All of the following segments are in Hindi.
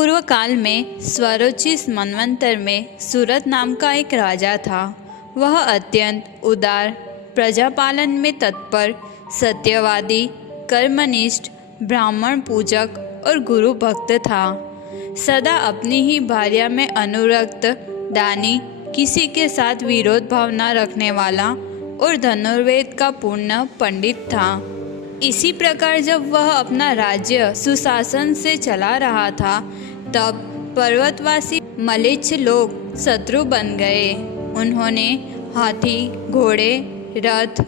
पूर्व काल में स्वरोचिष मनवंतर में सूरत नाम का एक राजा था। वह अत्यंत उदार, प्रजापालन में तत्पर, सत्यवादी, कर्मनिष्ठ, ब्राह्मण पूजक और गुरु भक्त था। सदा अपनी ही भार्या में अनुरक्त, दानी, किसी के साथ विरोध भाव न रखने वाला और धनुर्वेद का पूर्ण पंडित था। इसी प्रकार जब वह अपना राज्य सुशासन से चला रहा था, तब पर्वतवासी मलेच्छ लोग शत्रु बन गए। उन्होंने हाथी, घोड़े, रथ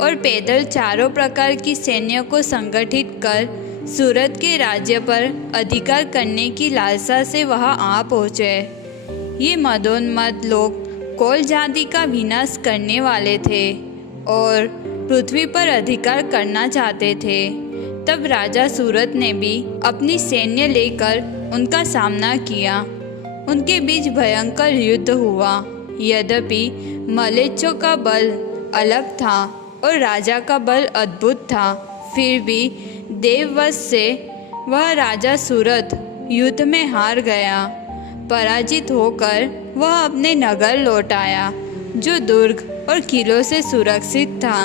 और पैदल चारों प्रकार की सैन्य को संगठित कर सूरत के राज्य पर अधिकार करने की लालसा से वहां आ पहुँचे। ये मदोन्मत्त लोग कोल जाति का विनाश करने वाले थे और पृथ्वी पर अधिकार करना चाहते थे। तब राजा सूरत ने भी अपनी सैन्य लेकर उनका सामना किया। उनके बीच भयंकर युद्ध हुआ। यद्यपि मलेच्छों का बल अलग था और राजा का बल अद्भुत था, फिर भी देववश से वह राजा सूरत युद्ध में हार गया। पराजित होकर वह अपने नगर लौट आया, जो दुर्ग और किलों से सुरक्षित था।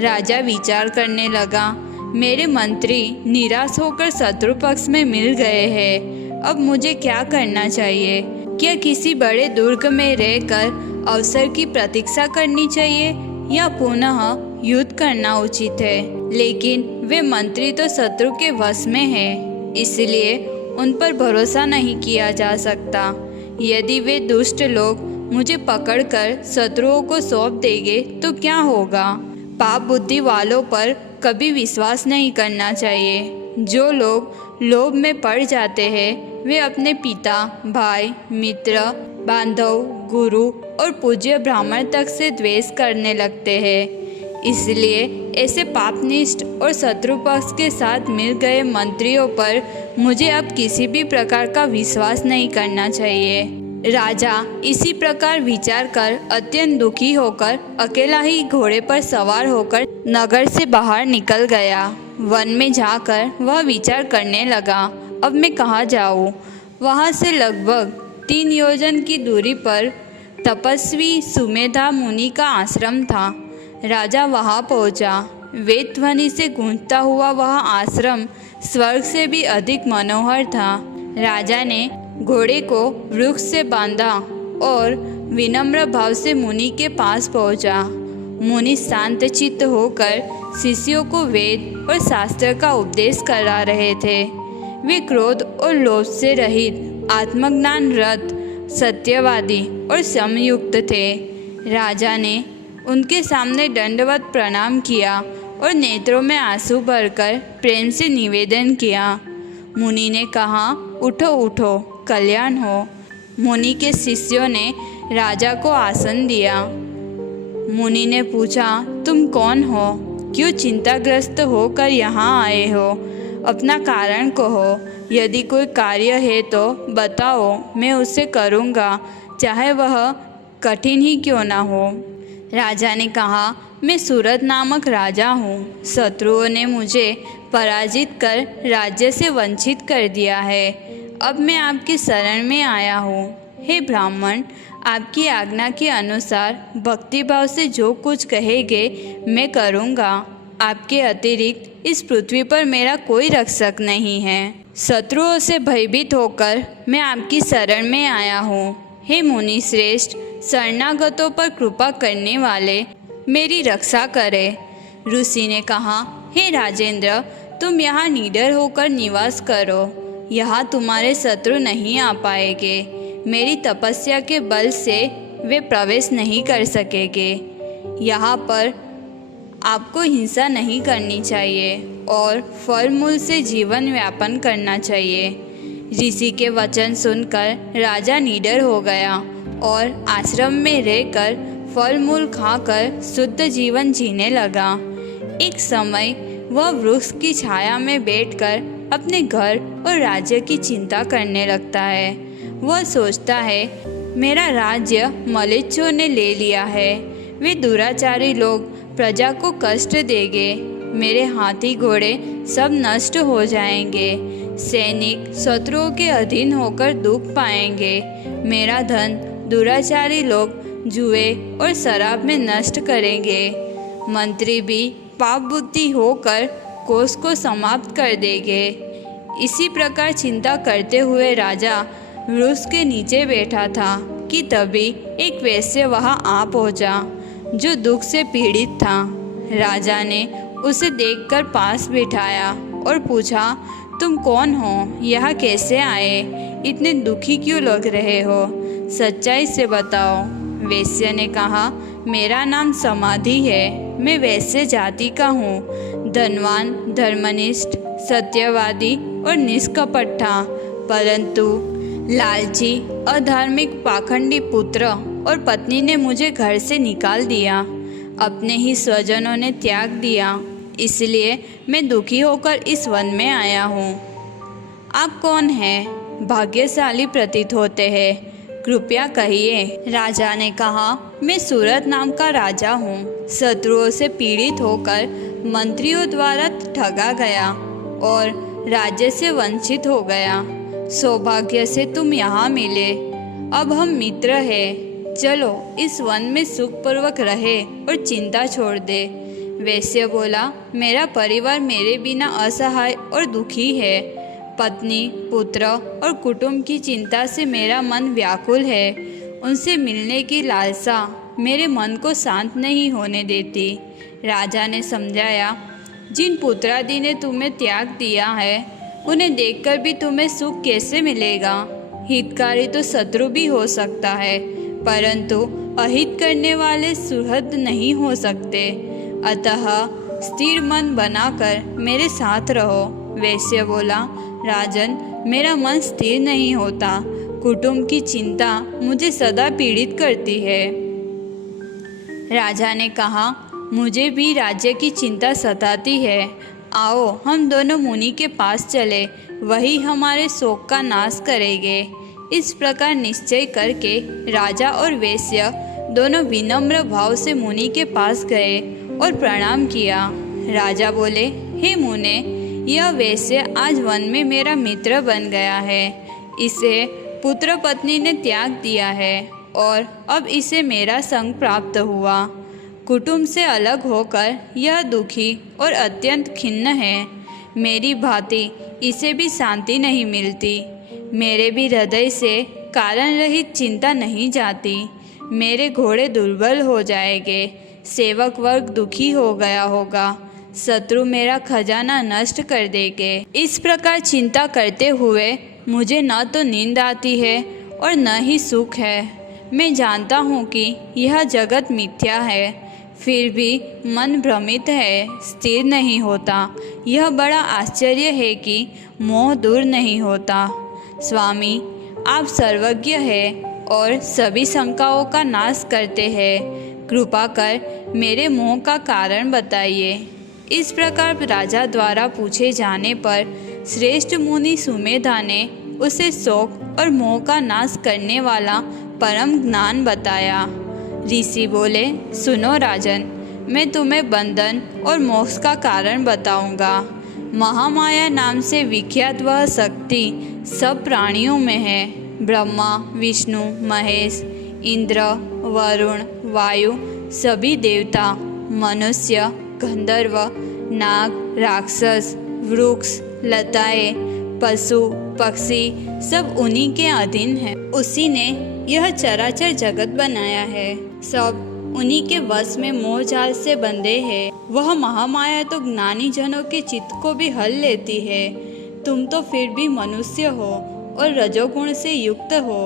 राजा विचार करने लगा, मेरे मंत्री निराश होकर शत्रु पक्ष में मिल गए हैं। अब मुझे क्या करना चाहिए? क्या किसी बड़े दुर्ग में रहकर अवसर की प्रतीक्षा करनी चाहिए या पुनः युद्ध करना उचित है? लेकिन वे मंत्री तो शत्रु के वश में हैं, इसलिए उन पर भरोसा नहीं किया जा सकता। यदि वे दुष्ट लोग मुझे पकड़कर शत्रुओं को सौंप देंगे तो क्या होगा? पाप बुद्धि वालों पर कभी विश्वास नहीं करना चाहिए। जो लोग लोभ में पड़ जाते हैं, वे अपने पिता, भाई, मित्र, बांधव, गुरु और पूज्य ब्राह्मण तक से द्वेष करने लगते हैं। इसलिए ऐसे पापनिष्ठ और शत्रु पक्ष के साथ मिल गए मंत्रियों पर मुझे अब किसी भी प्रकार का विश्वास नहीं करना चाहिए। राजा इसी प्रकार विचार कर अत्यंत दुखी होकर अकेला ही घोड़े पर सवार होकर नगर से बाहर निकल गया। वन में जाकर वह विचार करने लगा, अब मैं कहाँ जाऊँ? वहाँ से लगभग 3 योजन की दूरी पर तपस्वी सुमेधा मुनि का आश्रम था। राजा वहाँ पहुँचा। वेद ध्वनि से गूंजता हुआ वह आश्रम स्वर्ग से भी अधिक मनोहर था। राजा ने घोड़े को वृक्ष से बांधा और विनम्र भाव से मुनि के पास पहुँचा। मुनि शांत चित्त होकर शिष्यों को वेद और शास्त्र का उपदेश करा रहे थे। वे क्रोध और लोभ से रहित, आत्मज्ञान रत, सत्यवादी और समयुक्त थे। राजा ने उनके सामने दंडवत प्रणाम किया और नेत्रों में आंसू भरकर प्रेम से निवेदन किया। मुनि ने कहा, उठो उठो, कल्याण हो। मुनि के शिष्यों ने राजा को आसन दिया। मुनि ने पूछा, तुम कौन हो? क्यों चिंताग्रस्त होकर यहाँ आए हो? अपना कारण कहो। यदि कोई कार्य है तो बताओ, मैं उसे करूँगा, चाहे वह कठिन ही क्यों ना हो। राजा ने कहा, मैं सूरत नामक राजा हूँ। शत्रुओं ने मुझे पराजित कर राज्य से वंचित कर दिया है। अब मैं आपकी शरण में आया हूँ। हे ब्राह्मण, आपकी आज्ञा के अनुसार भक्तिभाव से जो कुछ कहेंगे मैं करूँगा। आपके अतिरिक्त इस पृथ्वी पर मेरा कोई रक्षक नहीं है। शत्रुओं से भयभीत होकर मैं आपकी शरण में आया हूँ। हे मुनि श्रेष्ठ, शरणागतों पर कृपा करने वाले, मेरी रक्षा करें। ऋषि ने कहा, हे राजेंद्र, तुम यहाँ निडर होकर निवास करो। यहाँ तुम्हारे शत्रु नहीं आ पाएंगे। मेरी तपस्या के बल से वे प्रवेश नहीं कर सकेंगे। यहाँ पर आपको हिंसा नहीं करनी चाहिए और फल मूल से जीवन व्यापन करना चाहिए। ऋषि के वचन सुनकर राजा निडर हो गया और आश्रम में रहकर फल मूल खाकर शुद्ध जीवन जीने लगा। एक समय वह वृक्ष की छाया में बैठकर अपने घर और राज्य की चिंता करने लगता है। वह सोचता है, मेरा राज्य मलेच्छों ने ले लिया है। वे दुराचारी लोग प्रजा को कष्ट देंगे। मेरे हाथी घोड़े सब नष्ट हो जाएंगे। सैनिक शत्रुओं के अधीन होकर दुख पाएंगे। मेरा धन दुराचारी लोग जुए और शराब में नष्ट करेंगे। मंत्री भी पाप बुद्धि होकर कोष को समाप्त कर देंगे। इसी प्रकार चिंता करते हुए राजा वृक्ष के नीचे बैठा था कि तभी एक वैश्य वहां आ पहुंचा जो दुख से पीड़ित था। राजा ने उसे देखकर पास बिठाया और पूछा, तुम कौन हो? यहाँ कैसे आए? इतने दुखी क्यों लग रहे हो? सच्चाई से बताओ। वैश्य ने कहा, मेरा नाम समाधि है। मैं वैश्य जाति का हूँ। धनवान, धर्मनिष्ठ, सत्यवादी और निष्कपट था, परंतु लालची, अधार्मिक, पाखंडी पुत्र और पत्नी ने मुझे घर से निकाल दिया। अपने ही स्वजनों ने त्याग दिया, इसलिए मैं दुखी होकर इस वन में आया हूँ। आप कौन हैं? भाग्यशाली प्रतीत होते हैं, कृपया कहिए। राजा ने कहा, मैं सूरत नाम का राजा हूँ। शत्रुओं से पीड़ित होकर मंत्रियों द्वारा ठगा गया और राज्य से वंचित हो गया। सौभाग्य से तुम यहाँ मिले। अब हम मित्र हैं। चलो इस वन में सुखपूर्वक रहे और चिंता छोड़ दे। वैश्य बोला, मेरा परिवार मेरे बिना असहाय और दुखी है। पत्नी, पुत्र और कुटुंब की चिंता से मेरा मन व्याकुल है। उनसे मिलने की लालसा मेरे मन को शांत नहीं होने देती। राजा ने समझाया, जिन पुत्रादि ने तुम्हें त्याग दिया है उन्हें देखकर भी तुम्हें सुख कैसे मिलेगा? हितकारी तो शत्रु भी हो सकता है, परंतु अहित करने वाले सुहृद नहीं हो सकते। अतः स्थिर मन बनाकर मेरे साथ रहो। वैश्य बोला, राजन, मेरा मन स्थिर नहीं होता। कुटुंब की चिंता मुझे सदा पीड़ित करती है। राजा ने कहा, मुझे भी राज्य की चिंता सताती है। आओ हम दोनों मुनि के पास चले, वही हमारे शोक का नाश करेंगे। इस प्रकार निश्चय करके राजा और वैश्य दोनों विनम्र भाव से मुनि के पास गए और प्रणाम किया। राजा बोले, हे मुने, यह वैश्य आज वन में मेरा मित्र बन गया है। इसे पुत्र पत्नी ने त्याग दिया है और अब इसे मेरा संग प्राप्त हुआ। कुटुंब से अलग होकर यह दुखी और अत्यंत खिन्न है। मेरी भांति इसे भी शांति नहीं मिलती। मेरे भी हृदय से कारण रहित चिंता नहीं जाती। मेरे घोड़े दुर्बल हो जाएंगे, सेवक वर्ग दुखी हो गया होगा, शत्रु मेरा खजाना नष्ट कर देंगे। इस प्रकार चिंता करते हुए मुझे न तो नींद आती है और न ही सुख है। मैं जानता हूँ कि यह जगत मिथ्या है, फिर भी मन भ्रमित है, स्थिर नहीं होता। यह बड़ा आश्चर्य है कि मोह दूर नहीं होता। स्वामी, आप सर्वज्ञ हैं और सभी शंकाओं का नाश करते हैं। कृपा कर मेरे मोह का कारण बताइए। इस प्रकार राजा द्वारा पूछे जाने पर श्रेष्ठ मुनि सुमेधा ने उसे शोक और मोह का नाश करने वाला परम ज्ञान बताया। ऋषि बोले, सुनो राजन, मैं तुम्हें बंधन और मोक्ष का कारण बताऊंगा। महामाया नाम से विख्यात वह शक्ति सब प्राणियों में है। ब्रह्मा, विष्णु, महेश, इंद्र, वरुण, वायु, सभी देवता, मनुष्य, गंधर्व, नाग, राक्षस, वृक्ष, लताएं, पशु, पक्षी सब उन्हीं के अधीन हैं। उसी ने यह चराचर जगत बनाया है। सब उन्हीं के वश में मोह जाल से बंधे हैं। वह महामाया तो ज्ञानी जनों के चित्त को भी हल लेती है। तुम तो फिर भी मनुष्य हो और रजोगुण से युक्त हो।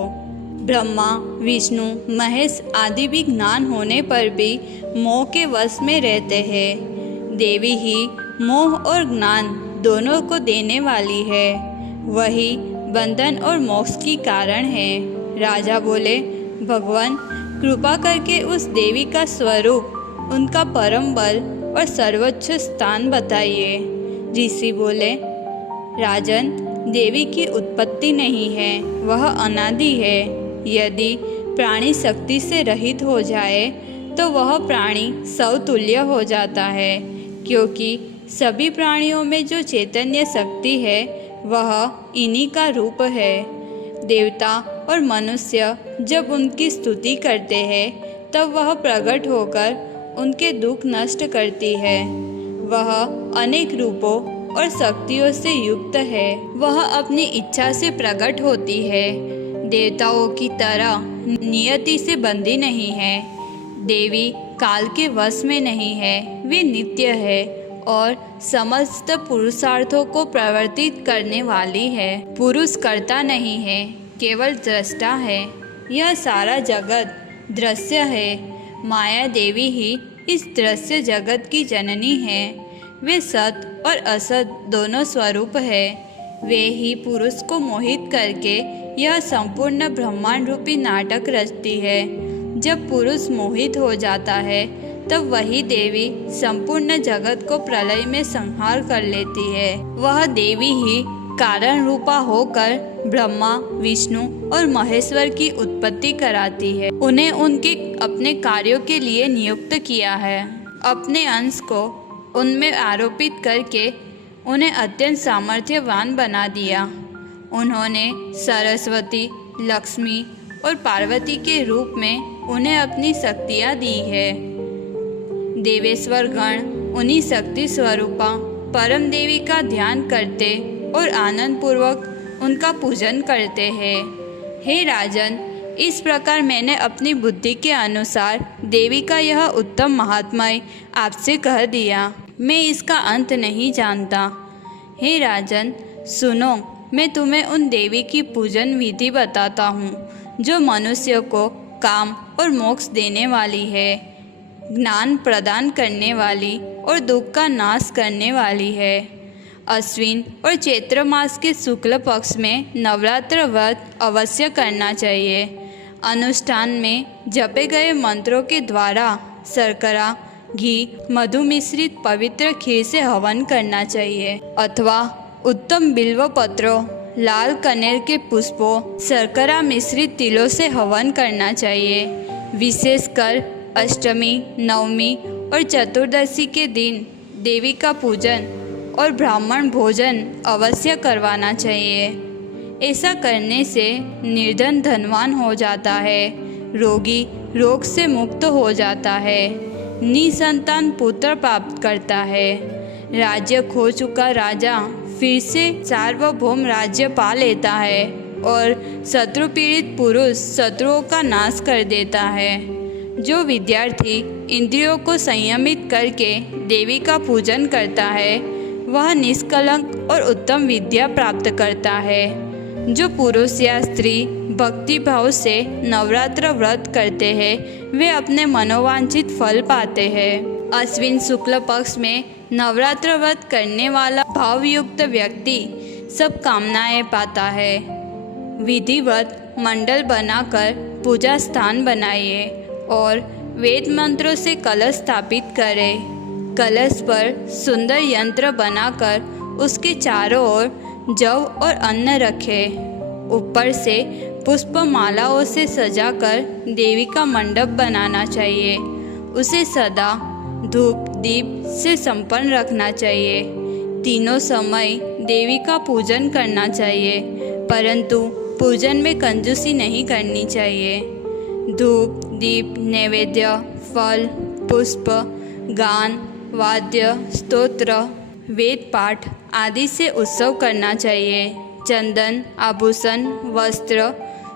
ब्रह्मा, विष्णु, महेश आदि भी ज्ञान होने पर भी मोह के वश में रहते हैं। देवी ही मोह और ज्ञान दोनों को देने वाली है। वही बंधन और मोक्ष की कारण है। राजा बोले, भगवान, कृपा करके उस देवी का स्वरूप, उनका परम बल और सर्वोच्च स्थान बताइए। ऋषि बोले, राजन, देवी की उत्पत्ति नहीं है, वह अनादि है। यदि प्राणी शक्ति से रहित हो जाए तो वह प्राणी सवतुल्य हो जाता है, क्योंकि सभी प्राणियों में जो चैतन्य शक्ति है वह इन्हीं का रूप है। देवता और मनुष्य जब उनकी स्तुति करते हैं तब वह प्रकट होकर उनके दुख नष्ट करती है। वह अनेक रूपों और शक्तियों से युक्त है। वह अपनी इच्छा से प्रकट होती है। देवताओं की तरह नियति से बंधी नहीं है। देवी काल के वश में नहीं है, वे नित्य है और समस्त पुरुषार्थों को प्रवर्तित करने वाली है। पुरुष कर्ता नहीं है, केवल दृष्टा है। यह सारा जगत दृश्य है। माया देवी ही इस दृश्य जगत की जननी है। वे सत और असत दोनों स्वरूप है। वे ही पुरुष को मोहित करके यह संपूर्ण ब्रह्मांड रूपी नाटक रचती है। जब पुरुष मोहित हो जाता है तब वही देवी संपूर्ण जगत को प्रलय में संहार कर लेती है। वह देवी ही कारण रूपा होकर ब्रह्मा, विष्णु और महेश्वर की उत्पत्ति कराती है। उन्हें उनके अपने कार्यों के लिए नियुक्त किया है। अपने अंश को उनमें आरोपित करके उन्हें अत्यंत सामर्थ्यवान बना दिया। उन्होंने सरस्वती, लक्ष्मी और पार्वती के रूप में उन्हें अपनी शक्तियाँ दी है। देवेश्वर गण उन्हीं शक्ति स्वरूपा परम देवी का ध्यान करते और आनंद पूर्वक उनका पूजन करते हैं। हे राजन, इस प्रकार मैंने अपनी बुद्धि के अनुसार देवी का यह उत्तम महात्म्य आपसे कह दिया। मैं इसका अंत नहीं जानता। हे राजन, सुनो, मैं तुम्हें उन देवी की पूजन विधि बताता हूँ जो मनुष्य को काम और मोक्ष देने वाली है, ज्ञान प्रदान करने वाली और दुख का नाश करने वाली है। अश्विन और चैत्र मास के शुक्ल पक्ष में नवरात्र व्रत अवश्य करना चाहिए। अनुष्ठान में जपे गए मंत्रों के द्वारा शर्करा, घी, मधु मिश्रित पवित्र खीर से हवन करना चाहिए अथवा उत्तम बिल्व पत्रों, लाल कनेर के पुष्पों, शर्करा मिश्रित तिलों से हवन करना चाहिए। विशेषकर अष्टमी, नवमी और चतुर्दशी के दिन देवी का पूजन और ब्राह्मण भोजन अवश्य करवाना चाहिए। ऐसा करने से निर्धन धनवान हो जाता है, रोगी रोग से मुक्त हो जाता है, निसंतान पुत्र प्राप्त करता है। राज्य खो चुका राजा फिर से सार्वभौम राज्य पा लेता है और शत्रु पीड़ित पुरुष शत्रुओं का नाश कर देता है। जो विद्यार्थी इंद्रियों को संयमित करके देवी का पूजन करता है वह निष्कलंक और उत्तम विद्या प्राप्त करता है। जो पुरुष या स्त्री भक्ति भाव से नवरात्र व्रत करते हैं वे अपने मनोवांछित फल पाते हैं। अश्विन शुक्ल पक्ष में नवरात्र व्रत करने वाला भावयुक्त व्यक्ति सब कामनाएं पाता है। विधिवत मंडल बनाकर पूजा स्थान बनाइए और वेद मंत्रों से कलश स्थापित करें। कलश पर सुंदर यंत्र बनाकर उसके चारों ओर जव और अन्न रखें। ऊपर से पुष्प मालाओं से सजाकर देवी का मंडप बनाना चाहिए। उसे सदा धूप दीप से संपन्न रखना चाहिए। तीनों समय देवी का पूजन करना चाहिए, परंतु पूजन में कंजूसी नहीं करनी चाहिए। धूप दीप, नैवेद्य, फल, पुष्प, गान, वाद्य, स्तोत्र, वेद पाठ आदि से उत्सव करना चाहिए। चंदन, आभूषण, वस्त्र,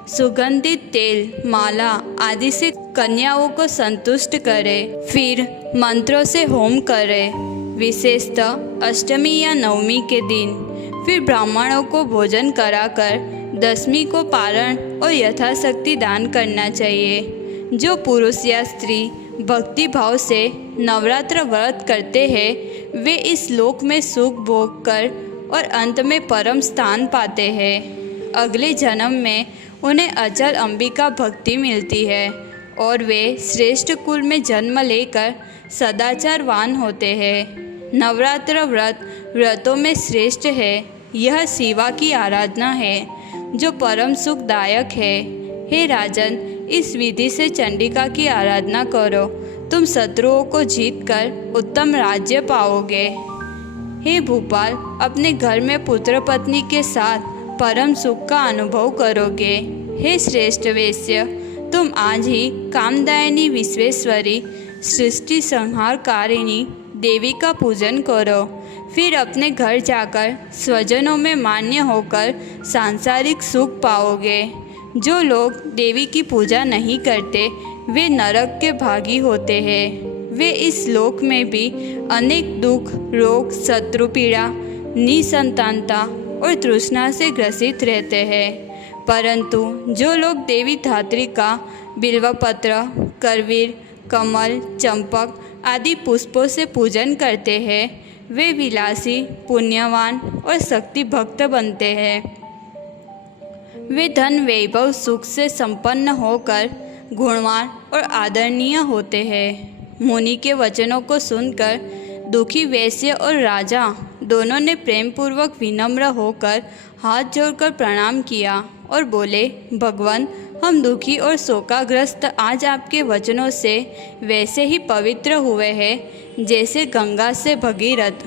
सुगंधित तेल, माला आदि से कन्याओं को संतुष्ट करें। फिर मंत्रों से होम करें, विशेषतः अष्टमी या नवमी के दिन। फिर ब्राह्मणों को भोजन कराकर दशमी को पारण और यथाशक्ति दान करना चाहिए। जो पुरुष या स्त्री भक्ति भाव से नवरात्र व्रत करते हैं वे इस लोक में सुख भोग कर और अंत में परम स्थान पाते हैं। अगले जन्म में उन्हें अचल अंबिका भक्ति मिलती है और वे श्रेष्ठ कुल में जन्म लेकर सदाचारवान होते हैं। नवरात्र व्रत व्रतों में श्रेष्ठ है। यह शिवा की आराधना है जो परम सुखदायक है। हे राजन, इस विधि से चंडिका की आराधना करो, तुम शत्रुओं को जीतकर उत्तम राज्य पाओगे। हे भूपाल, अपने घर में पुत्र पत्नी के साथ परम सुख का अनुभव करोगे। हे श्रेष्ठ वेश्य, तुम आज ही कामदायिनी विश्वेश्वरी सृष्टि संहारकारिणी देवी का पूजन करो। फिर अपने घर जाकर स्वजनों में मान्य होकर सांसारिक सुख पाओगे। जो लोग देवी की पूजा नहीं करते वे नरक के भागी होते हैं। वे इस लोक में भी अनेक दुख, रोग, शत्रु पीड़ा, निसंतानता और तृष्णा से ग्रसित रहते हैं। परंतु जो लोग देवी धात्री का बिल्वपत्र, करवीर, कमल, चंपक आदि पुष्पों से पूजन करते हैं वे विलासी, पुण्यवान और शक्ति भक्त बनते हैं। वे धन, वैभव, सुख से संपन्न होकर गुणवान और आदरणीय होते हैं। मुनि के वचनों को सुनकर दुखी वैश्य और राजा दोनों ने प्रेम पूर्वक विनम्र होकर हाथ जोड़कर प्रणाम किया और बोले, भगवान, हम दुखी और शोकाग्रस्त आज आपके वचनों से वैसे ही पवित्र हुए हैं जैसे गंगा से भगीरथ।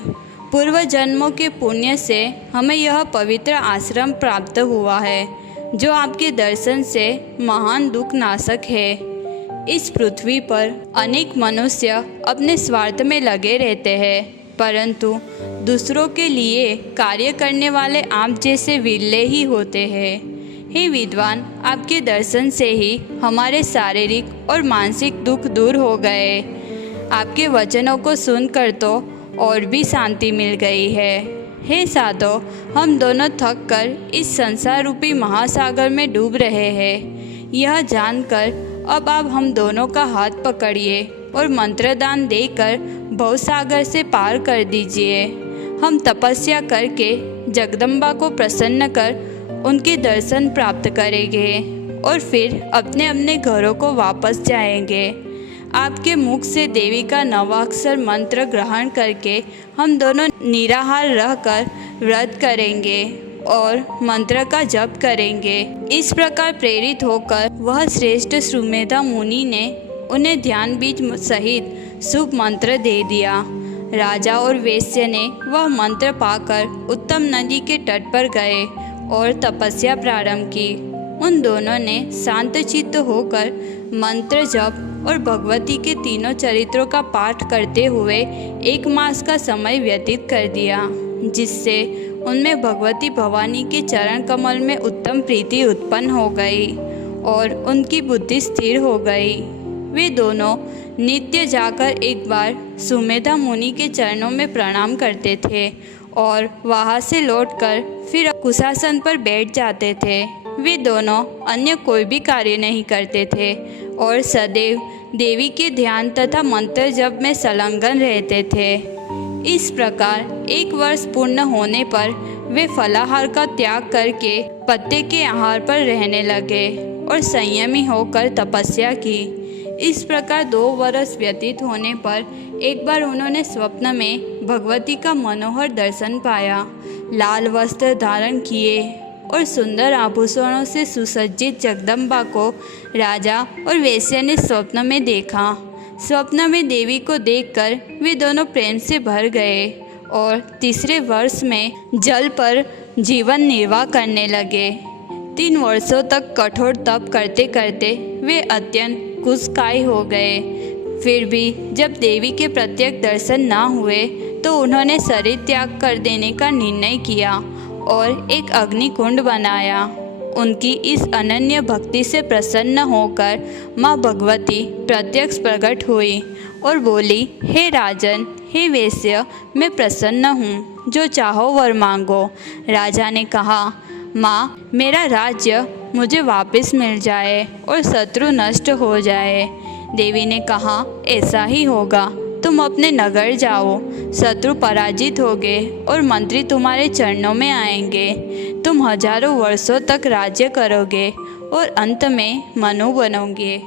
पूर्व जन्मों के पुण्य से हमें यह पवित्र आश्रम प्राप्त हुआ है जो आपके दर्शन से महान दुख नाशक है। इस पृथ्वी पर अनेक मनुष्य अपने स्वार्थ में लगे रहते हैं, परंतु दूसरों के लिए कार्य करने वाले आप जैसे विरले ही होते हैं। हे विद्वान, आपके दर्शन से ही हमारे शारीरिक और मानसिक दुख दूर हो गए। आपके वचनों को सुनकर तो और भी शांति मिल गई है। हे साधो, हम दोनों थक कर इस संसार रूपी महासागर में डूब रहे हैं। यह जानकर अब आप हम दोनों का हाथ पकड़िए और मंत्रदान देकर भवसागर से पार कर दीजिए। हम तपस्या करके जगदम्बा को प्रसन्न कर उनके दर्शन प्राप्त करेंगे और फिर अपने अपने घरों को वापस जाएंगे। आपके मुख से देवी का नवाक्षर मंत्र ग्रहण करके हम दोनों निराहार रहकर व्रत करेंगे और मंत्र का जप करेंगे। इस प्रकार प्रेरित होकर वह श्रेष्ठ सुमेधा मुनि ने उन्हें ध्यान बीज सहित शुभ मंत्र दे दिया। राजा और वेश्य ने वह मंत्र पाकर उत्तम नदी के तट पर गए और तपस्या प्रारंभ की। उन दोनों ने शांत चित्त होकर मंत्र जप और भगवती के तीनों चरित्रों का पाठ करते हुए 1 मास का समय व्यतीत कर दिया, जिससे उनमें भगवती भवानी के चरण कमल में उत्तम प्रीति उत्पन्न हो गई और उनकी बुद्धि स्थिर हो गई। वे दोनों नित्य जाकर एक बार सुमेधा मुनि के चरणों में प्रणाम करते थे और वहाँ से लौटकर फिर कुशासन पर बैठ जाते थे। वे दोनों अन्य कोई भी कार्य नहीं करते थे और सदैव देवी के ध्यान तथा मंत्र जप में संलग्न रहते थे। इस प्रकार 1 वर्ष पूर्ण होने पर वे फलाहार का त्याग करके पत्ते के आहार पर रहने लगे और संयमी होकर तपस्या की। इस प्रकार 2 वर्ष व्यतीत होने पर एक बार उन्होंने स्वप्न में भगवती का मनोहर दर्शन पाया। लाल वस्त्र धारण किए और सुंदर आभूषणों से सुसज्जित जगदम्बा को राजा और वेश्या ने स्वप्न में देखा। स्वप्न में देवी को देखकर वे दोनों प्रेम से भर गए और 3रे वर्ष में जल पर जीवन निर्वाह करने लगे। 3 वर्षों तक कठोर तप करते करते वे अत्यंत कुशकाय हो गए। फिर भी जब देवी के प्रत्यक्ष दर्शन न हुए तो उन्होंने शरीर त्याग कर देने का निर्णय किया और एक अग्निकुंड बनाया। उनकी इस अनन्य भक्ति से प्रसन्न होकर माँ भगवती प्रत्यक्ष प्रकट हुई और बोली, हे राजन, हे वेश्य, मैं प्रसन्न हूँ, जो चाहो वर मांगो। राजा ने कहा, माँ, मेरा राज्य मुझे वापस मिल जाए और शत्रु नष्ट हो जाए। देवी ने कहा, ऐसा ही होगा, तुम अपने नगर जाओ, शत्रु पराजित होंगे और मंत्री तुम्हारे चरणों में आएंगे। तुम हजारों वर्षों तक राज्य करोगे और अंत में मनु बनोगे।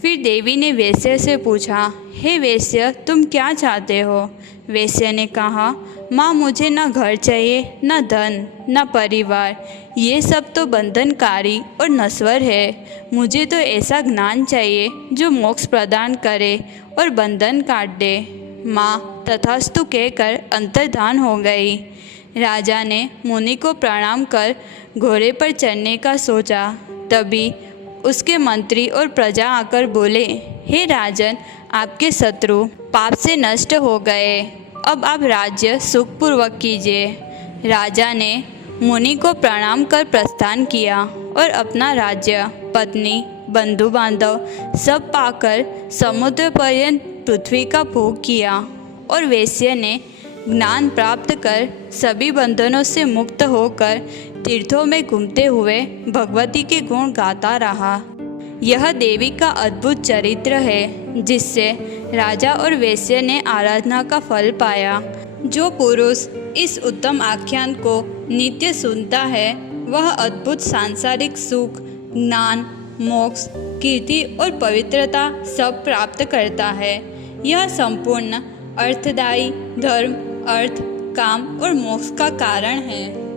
फिर देवी ने वेश्य से पूछा, हे वेश्य, तुम क्या चाहते हो? वेश्य ने कहा, माँ, मुझे न घर चाहिए, न धन, न परिवार, ये सब तो बंधनकारी और नश्वर है। मुझे तो ऐसा ज्ञान चाहिए जो मोक्ष प्रदान करे और बंधन काट दे। माँ तथास्तु कहकर अंतर्धान हो गई। राजा ने मुनि को प्रणाम कर घोड़े पर चढ़ने का सोचा। तभी उसके मंत्री और प्रजा आकर बोले, हे राजन, आपके शत्रु पाप से नष्ट हो गए, अब आप राज्य सुखपूर्वक कीजिए। राजा ने मुनि को प्रणाम कर प्रस्थान किया और अपना राज्य, पत्नी, बंधु बांधव सब पाकर समुद्र पर्यंत पृथ्वी का भोग किया। और वेश्य ने ज्ञान प्राप्त कर सभी बंधनों से मुक्त होकर तीर्थों में घूमते हुए भगवती के गुण गाता रहा। यह देवी का अद्भुत चरित्र है, जिससे राजा और वेश्य ने आराधना का फल पाया। जो पुरुष इस उत्तम आख्यान को नित्य सुनता है, वह अद्भुत सांसारिक सुख, ज्ञान, मोक्ष, कीर्ति और पवित्रता सब प्राप्त करता है। यह संपूर्ण अर्थदायी धर्म, अर्थ, काम और मोक्ष का कारण है।